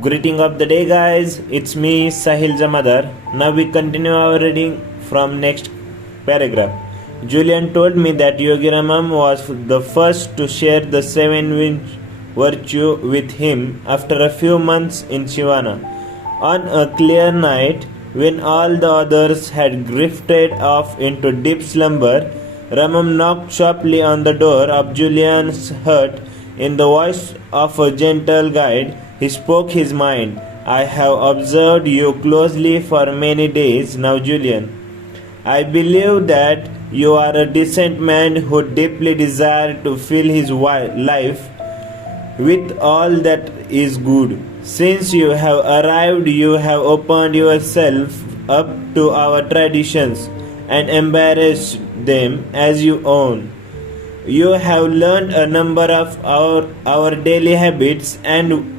Greeting of the day, guys. It's me, Sahil Jamadar. Now we continue our reading from next paragraph. Julian told me that Yogi Ramam was the first to share the seven virtue with him after a few months in Shivana. On a clear night, when all the others had drifted off into deep slumber, Ramam knocked sharply on the door of Julian's hut. In the voice of a gentle guide, he spoke his mind. I have observed you closely for many days now, Julian. I believe that you are a decent man who deeply desires to fill his life with all that is good. Since you have arrived, you have opened yourself up to our traditions and embraced them as you own. You have learned a number of our daily habits and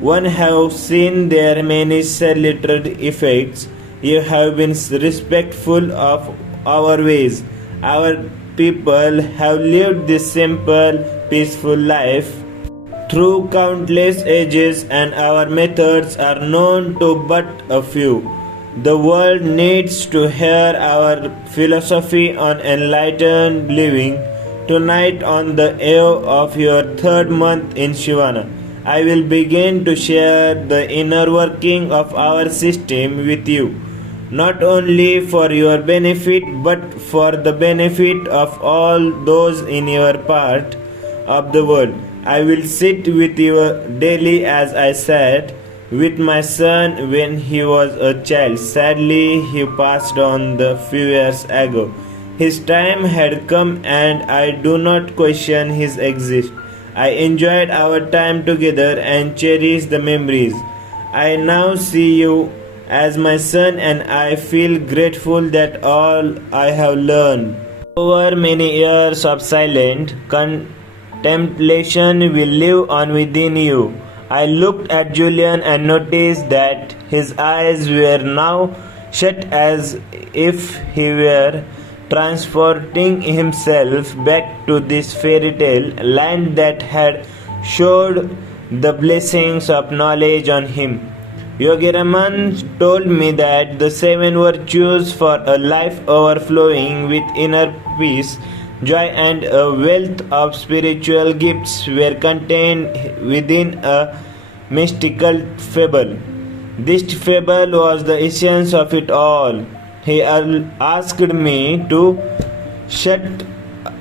one have seen their many salutary effects. You have been respectful of our ways. Our people have lived this simple, peaceful life through countless ages, and our methods are known to but a few. The world needs to hear our philosophy on enlightened living. Tonight, on the eve of your third month in Shivana, I will begin to share the inner working of our system with you, not only for your benefit but for the benefit of all those in your part of the world. I will sit with you daily as I sat with my son when he was a child. Sadly, he passed on a few years ago. His time had come and I do not question his existence. I enjoyed our time together and cherish the memories. I now see you as my son and I feel grateful that all I have learned over many years of silent contemplation will live on within you. I looked at Julian and noticed that his eyes were now shut as if he were transporting himself back to this fairy tale land that had showered the blessings of knowledge on him. Yogi Raman told me that the seven virtues for a life overflowing with inner peace, joy, and a wealth of spiritual gifts were contained within a mystical fable. This fable was the essence of it all. He asked me to shut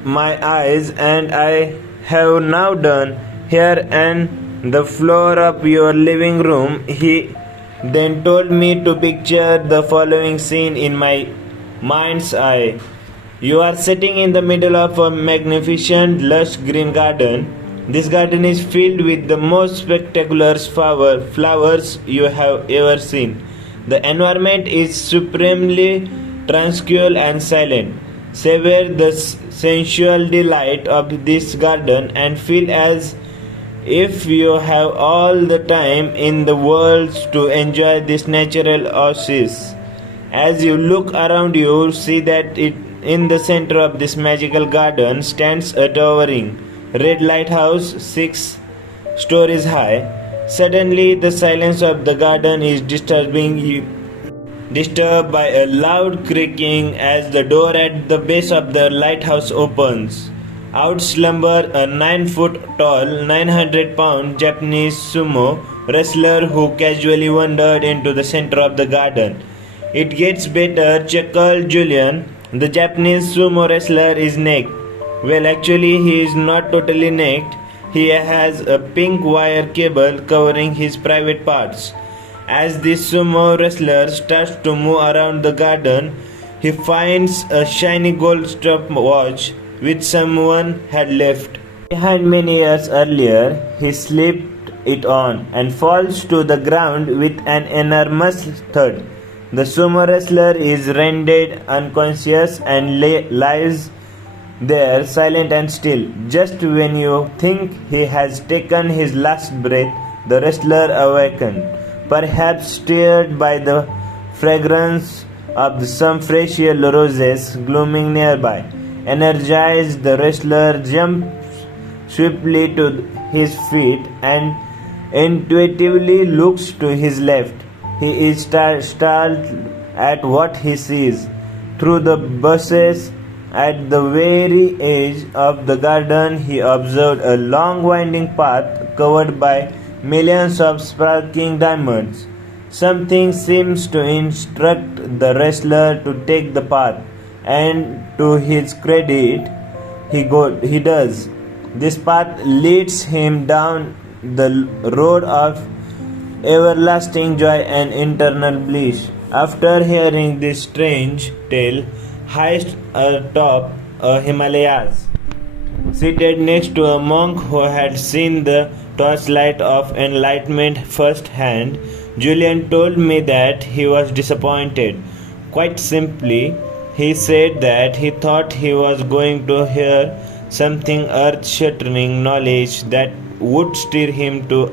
my eyes, and I have now done. Here on the floor of your living room, he then told me to picture the following scene in my mind's eye. You are sitting in the middle of a magnificent, lush green garden. This garden is filled with the most spectacular flowers you have ever seen. The environment is supremely tranquil and silent. Savor the sensual delight of this garden and feel as if you have all the time in the world to enjoy this natural oasis. As you look around you, see that in the center of this magical garden stands a towering red lighthouse 6 stories high. Suddenly, the silence of the garden is disturbed by a loud creaking as the door at the base of the lighthouse opens. Out slumber a 9-foot tall, 900-pound Japanese sumo wrestler who casually wandered into the center of the garden. It gets better, chuckled Julian. The Japanese sumo wrestler is naked. Well, actually, he is not totally naked. He has a pink wire cable covering his private parts. As the sumo wrestler starts to move around the garden, he finds a shiny gold stopwatch which someone had left behind many years earlier. He slipped it on and falls to the ground with an enormous thud. The sumo wrestler is rendered unconscious and lies there silent and still. Just when you think he has taken his last breath, the wrestler awakened, perhaps stirred by the fragrance of some fresh yellow roses blooming nearby. Energized, the wrestler jumps swiftly to his feet and intuitively looks to his left. He is startled at what he sees. Through the bushes at the very edge of the garden, he observed a long winding path covered by millions of sparkling diamonds. Something seems to instruct the wrestler to take the path, and to his credit, he does. This path leads him down the road of everlasting joy and eternal bliss. After hearing this strange tale, highest atop a Himalayas, seated next to a monk who had seen the torchlight of enlightenment firsthand, Julian told me that he was disappointed. Quite simply, he said that he thought he was going to hear something earth-shattering knowledge that would stir him to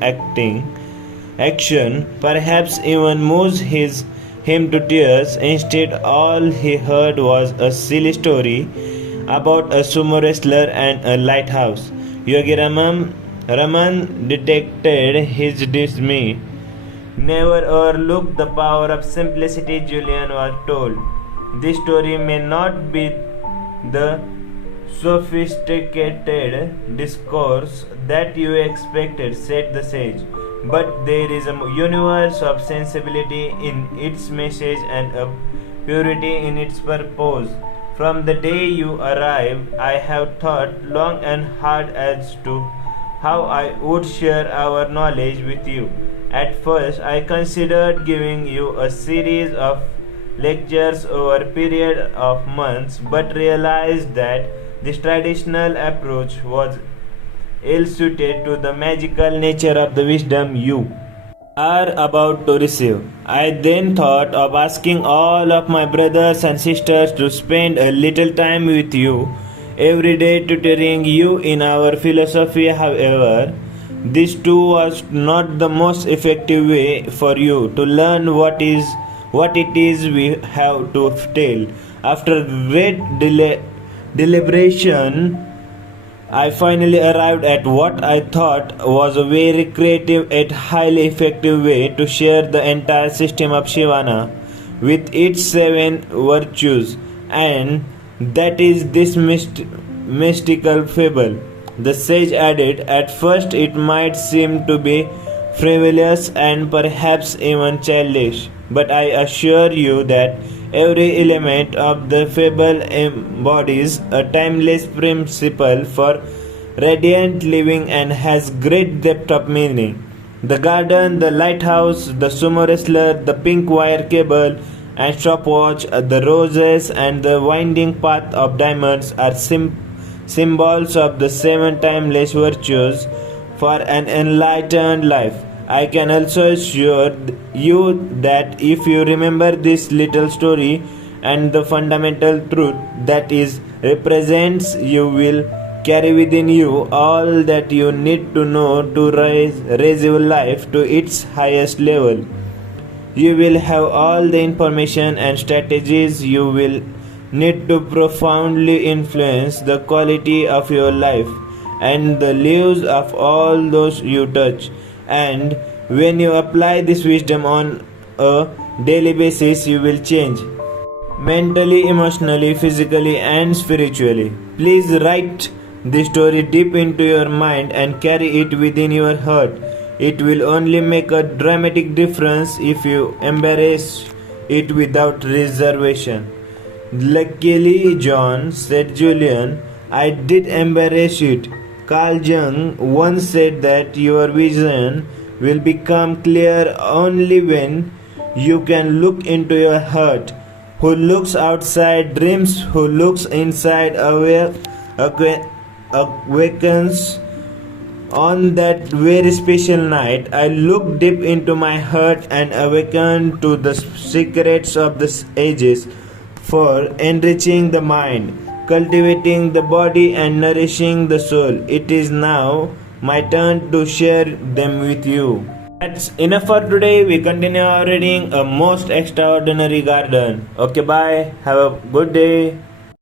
action, perhaps even moves him to tears. Instead, all he heard was a silly story about a sumo wrestler and a lighthouse. Raman detected his dismay. Never overlook the power of simplicity, Julian was told. This story may not be the sophisticated discourse that you expected, said the sage, but there is a universe of sensibility in its message and a purity in its purpose. From the day you arrived, I have thought long and hard as to how I would share our knowledge with you. At first, I considered giving you a series of lectures over a period of months, but realized that this traditional approach was ill suited to the magical nature of the wisdom you are about to receive. I then thought of asking all of my brothers and sisters to spend a little time with you every day, tutoring you in our philosophy. However, this too was not the most effective way for you to learn what it is we have to tell. After great deliberation, I finally arrived at what I thought was a very creative yet highly effective way to share the entire system of Shivana with its 7 virtues, and that is this mystical fable. The sage added, at first it might seem to be frivolous and perhaps even childish, but I assure you that every element of the fable embodies a timeless principle for radiant living and has great depth of meaning. The garden, the lighthouse, the sumo wrestler, the pink wire cable and stopwatch, the roses and the winding path of diamonds are symbols of the 7 timeless virtues for an enlightened life. I can also assure you that if you remember this little story and the fundamental truth that it represents, you will carry within you all that you need to know to raise your life to its highest level. You will have all the information and strategies you will need to profoundly influence the quality of your life and the lives of all those you touch. And when you apply this wisdom on a daily basis, you will change mentally, emotionally, physically, and spiritually. Please write this story deep into your mind and carry it within your heart. It will only make a dramatic difference if you embrace it without reservation. Luckily, John, said Julian, I did embrace it. Carl Jung once said that your vision will become clear only when you can look into your heart. Who looks outside dreams, who looks inside awakens. On that very special night, I looked deep into my heart and awakened to the secrets of the ages for enriching the mind, cultivating the body and nourishing the soul. It is now my turn to share them with you. That's enough for today. We continue our reading A Most Extraordinary Garden. Okay, bye. Have a good day.